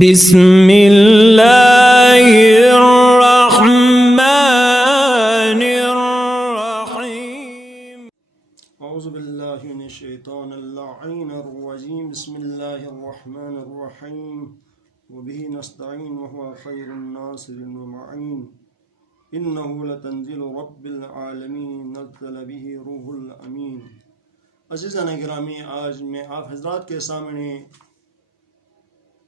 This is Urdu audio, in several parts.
بسم اللہ الرحمن الرحیم اعوذ باللہ من الشیطان اللعین الرجیم بسم اللہ الرحمن الرحیم وبہ نستعین وهو خیر الناصر ومعین انہ لتنزیل رب العالمین نزل به روح الامین۔ عزیزان گرامی، آج میں آپ حضرات کے سامنے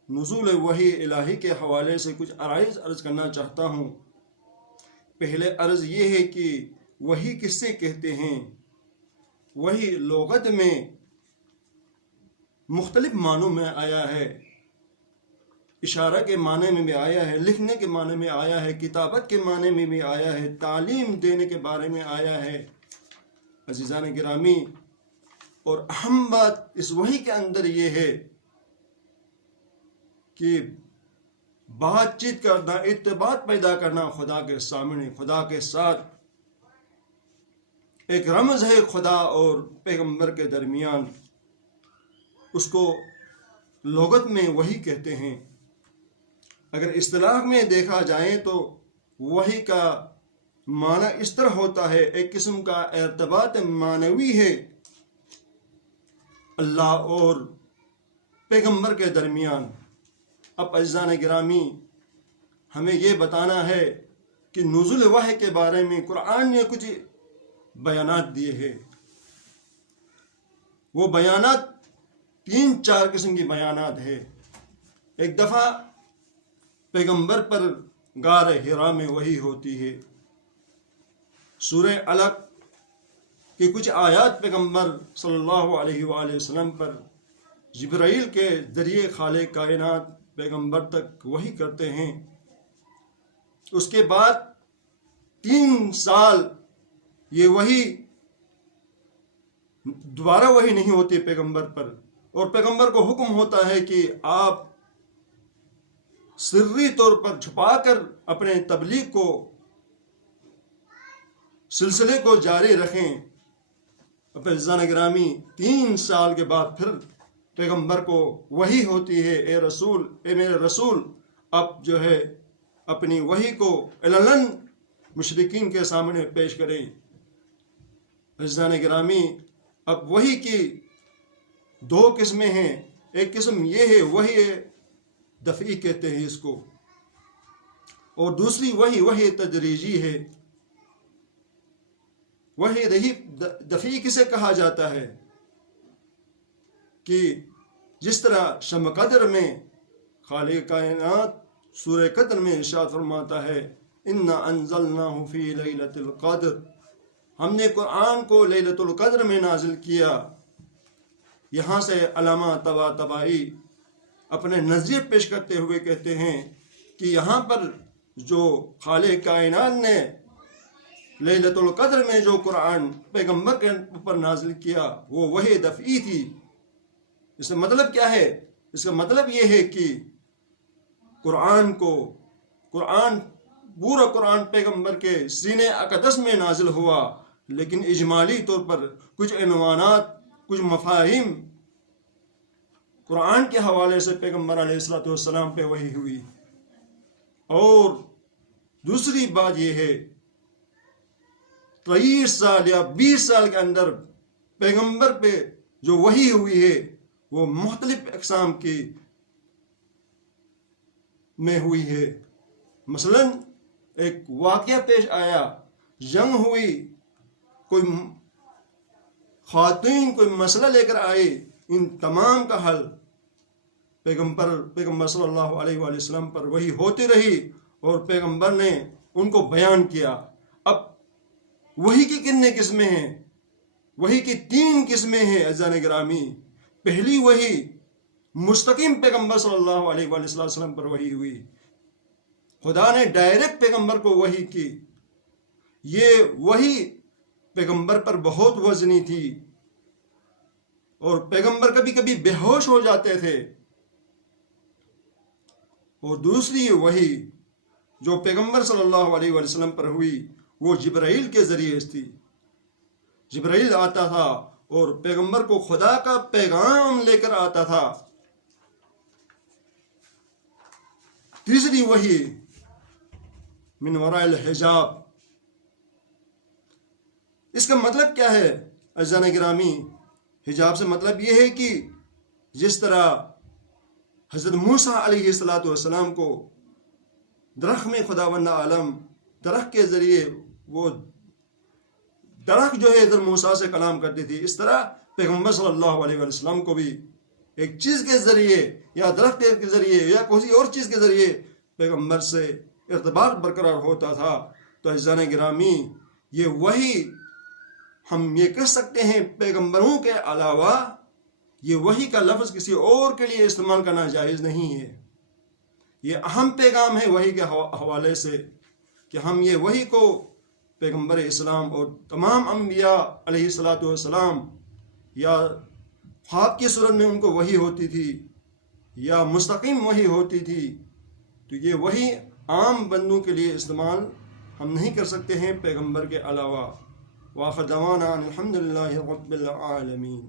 نزول وحی الہی کے حوالے سے کچھ عرائض عرض کرنا چاہتا ہوں۔ پہلے عرض یہ ہے کہ وحی کس سے کہتے ہیں؟ وحی لغت میں مختلف معنوں میں آیا ہے، اشارہ کے معنی میں بھی آیا ہے، لکھنے کے معنی میں آیا ہے، کتابت کے معنی میں بھی آیا ہے، تعلیم دینے کے بارے میں آیا ہے۔ عزیزان گرامی، اور اہم بات اس وحی کے اندر یہ ہے کہ بات چیت کرنا، ارتباط پیدا کرنا خدا کے سامنے، خدا کے ساتھ ایک رمز ہے خدا اور پیغمبر کے درمیان، اس کو لغت میں وحی کہتے ہیں۔ اگر اصطلاح میں دیکھا جائے تو وحی کا معنی اس طرح ہوتا ہے، ایک قسم کا ارتباط معنوی ہے اللہ اور پیغمبر کے درمیان۔ اب عزیزان گرامی، ہمیں یہ بتانا ہے کہ نزول وحی کے بارے میں قرآن نے کچھ بیانات دیے ہیں۔ وہ بیانات 3-4 قسم کی بیانات ہے۔ ایک دفعہ پیغمبر پر غار حرا میں وحی ہوتی ہے، سورہ علق کی کچھ آیات پیغمبر صلی اللہ علیہ وآلہ وسلم پر جبرائیل کے ذریعے خالق کائنات پیغمبر تک وحی کرتے ہیں۔ اس کے بعد 3 سال یہ وحی دوبارہ وحی نہیں ہوتی پیغمبر پر، اور پیغمبر کو حکم ہوتا ہے کہ آپ سری طور پر چھپا کر اپنے تبلیغ کو، سلسلے کو جاری رکھیں۔ اپنے عزیزان گرامی، 3 سال کے بعد پھر پیغمبر کو وحی ہوتی ہے، اے رسول، اے میرے رسول، اب جو ہے اپنی وحی کو علناً مشرکین کے سامنے پیش کریں۔ عزیزان گرامی، اب وحی کی 2 قسمیں ہیں۔ ایک قسم یہ ہے وحی دفعی کہتے ہیں اس کو، اور دوسری وحی تدریجی ہے۔ وحی دفعی کسے کہا جاتا ہے کہ جس طرح شمع قدر میں خالق کائنات سورہ قدر میں ارشاد فرماتا ہے، اِنَّا أَنزَلْنَاهُ فِي لَيْلَةِ الْقَدْرِ، ہم نے قرآن کو لیلۃ القدر میں نازل کیا۔ یہاں سے علامہ طباطبائی اپنے نظریے پیش کرتے ہوئے کہتے ہیں کہ یہاں پر جو خالق کائنات نے لیلۃ القدر میں جو قرآن پیغمبر کے اوپر نازل کیا وہ وحی دفعی تھی۔ اس کا مطلب کیا ہے؟ اس کا مطلب یہ ہے کہ پورا قرآن پیغمبر کے سینے اقدس میں نازل ہوا، لیکن اجمالی طور پر کچھ عنوانات، کچھ مفاہیم قرآن کے حوالے سے پیغمبر علیہ السلام پہ وحی ہوئی۔ اور دوسری بات یہ ہے، 23 سال یا 20 سال کے اندر پیغمبر پہ جو وحی ہوئی ہے وہ مختلف اقسام کی میں ہوئی ہے۔ مثلا ایک واقعہ پیش آیا، جنگ ہوئی، کوئی خواتین کوئی مسئلہ لے کر آئی، ان تمام کا حل پیغمبر صلی اللہ علیہ وآلہ وسلم پر وحی ہوتی رہی اور پیغمبر نے ان کو بیان کیا۔ اب وحی کی کتنے قسمیں ہیں؟ وحی کی 3 قسمیں ہیں عزیزان گرامی۔ پہلی وحی مستقیم پیغمبر صلی اللہ علیہ وآلہ وسلم پر وحی ہوئی، خدا نے ڈائریکٹ پیغمبر کو وحی کی۔ یہ وحی پیغمبر پر بہت وزنی تھی اور پیغمبر کبھی کبھی بے ہوش ہو جاتے تھے۔ اور دوسری وحی جو پیغمبر صلی اللہ علیہ وآلہ وسلم پر ہوئی وہ جبرائیل کے ذریعے تھی۔ جبرائیل آتا تھا اور پیغمبر کو خدا کا پیغام لے کر آتا تھا۔ تیسری وحی من وراء الحجاب. اس کا مطلب کیا ہے عزیزان گرامی؟ حجاب سے مطلب یہ ہے کہ جس طرح حضرت موسیٰ علیہ السلام کو درخت میں خداوند عالم درخت کے ذریعے وہ درخت جو ہے حضرت موسیٰ سے کلام کرتی تھی، اس طرح پیغمبر صلی اللہ علیہ وسلم کو بھی ایک چیز کے ذریعے یا درخت کے ذریعے یا کسی اور چیز کے ذریعے پیغمبر سے ارتباط برقرار ہوتا تھا. تو عزیزان گرامی یہ وحی ہم یہ کہہ سکتے ہیں پیغمبروں کے علاوہ یہ وحی کا لفظ کسی اور کے لیے استعمال کرنا جائز نہیں ہے. یہ اہم پیغام ہے وحی کے حوالے سے کہ ہم یہ وحی کو پیغمبر اسلام اور تمام انبیاء علیہ السلام یا خواب کی صورت میں ان کو وحی ہوتی تھی یا مستقیم وحی ہوتی تھی، تو یہ وحی عام بندوں کے لیے استعمال ہم نہیں کر سکتے ہیں پیغمبر کے علاوہ. وآخر دعوانا الحمد للہ رب العالمین.